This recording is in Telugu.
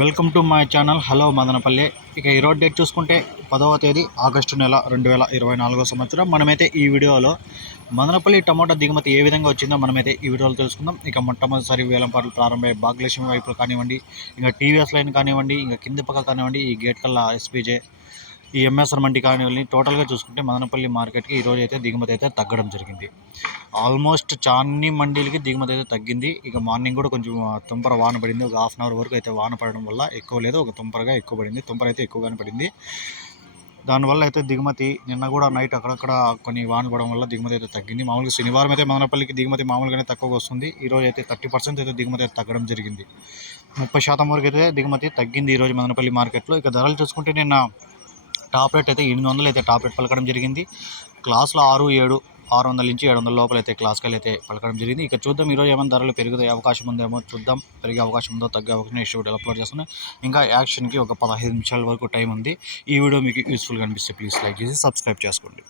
Welcome to my channel. Hello Madanapalle. ఇక ఈరోజు డేట్ చూసుకుంటే పదవ తేదీ ఆగస్టు నెల రెండు వేల ఇరవై నాలుగో సంవత్సరం. మనమైతే ఈ వీడియోలో మదనపల్లి టమాటా దిగుమతి ఏ విధంగా వచ్చిందో మనమైతే ఈ వీడియోలో తెలుసుకుందాం. ఇక మొట్టమొదటిసారి వేలంపాటలు ప్రారంభమయ్యే భాగ్యలక్ష్మి వైపులు కానివ్వండి ఇంకా టీవీఎస్ లైన్ కానివ్వండి ఇంకా కింది పక్క కానివ్వండి ఈ గేట్ కల్లా ఎస్పీజే ఈ ఎంఎస్ఆర్ మండి కానివల్ని టోటల్గా చూసుకుంటే మదనపల్లి మార్కెట్కి ఈరోజు అయితే దిగుమతి అయితే తగ్గడం జరిగింది. ఆల్మోస్ట్ చాన్ని మండీలకి దిగుమతి అయితే తగ్గింది. ఇక మార్నింగ్ కూడా కొంచెం తుంపర వాన పడింది. ఒక హాఫ్ అన్ అవర్ వరకు అయితే వాన పడడం వల్ల ఎక్కువ లేదు. ఒక తుంపరగా ఎక్కువ పడింది. తుంపర అయితే ఎక్కువగానే పడింది. దానివల్ల అయితే దిగుమతి నిన్న కూడా నైట్ అక్కడక్కడ కొన్ని వాన పడడం వల్ల దిగుమతి అయితే తగ్గింది. మామూలుగా శనివారం అయితే మదనపల్లికి దిగుమతి మామూలుగానే తక్కువగా వస్తుంది. ఈరోజు అయితే థర్టీ పర్సెంట్ అయితే దిగుమతి అయితే తగ్గడం జరిగింది. ముప్పై శాతం వరకు అయితే దిగుమతి తగ్గింది ఈరోజు మదనపల్లి మార్కెట్లో. ఇక ధరలు చూసుకుంటే నిన్న టాప్ రేట్ అయితే ఎనిమిది వందలు అయితే టాప్ రేట్ పలకడం జరిగింది. క్లాస్లో ఆరు ఏడు ఆరు వందల నుంచి ఏడు వందల లోపల అయితే క్లాస్కల్ అయితే పలకడం జరిగింది. ఇక చూద్దాం ఈరోజు ఏమైనా ధరలు పెరిగే అవకాశం ఉందేమో చూద్దాం. పెరిగే అవకాశం ఉందో తగ్గే అవకాశం నెక్స్ట్ వీడియో అప్లోడ్ చేస్తున్నాను. ఇంకా యాక్షన్కి ఒక పదహైదు నిమిషాల వరకు టైం ఉంది. ఈ వీడియో మీకు యూస్ఫుల్గా అనిపిస్తే ప్లీజ్ లైక్ చేసి సబ్స్క్రైబ్ చేసుకోండి.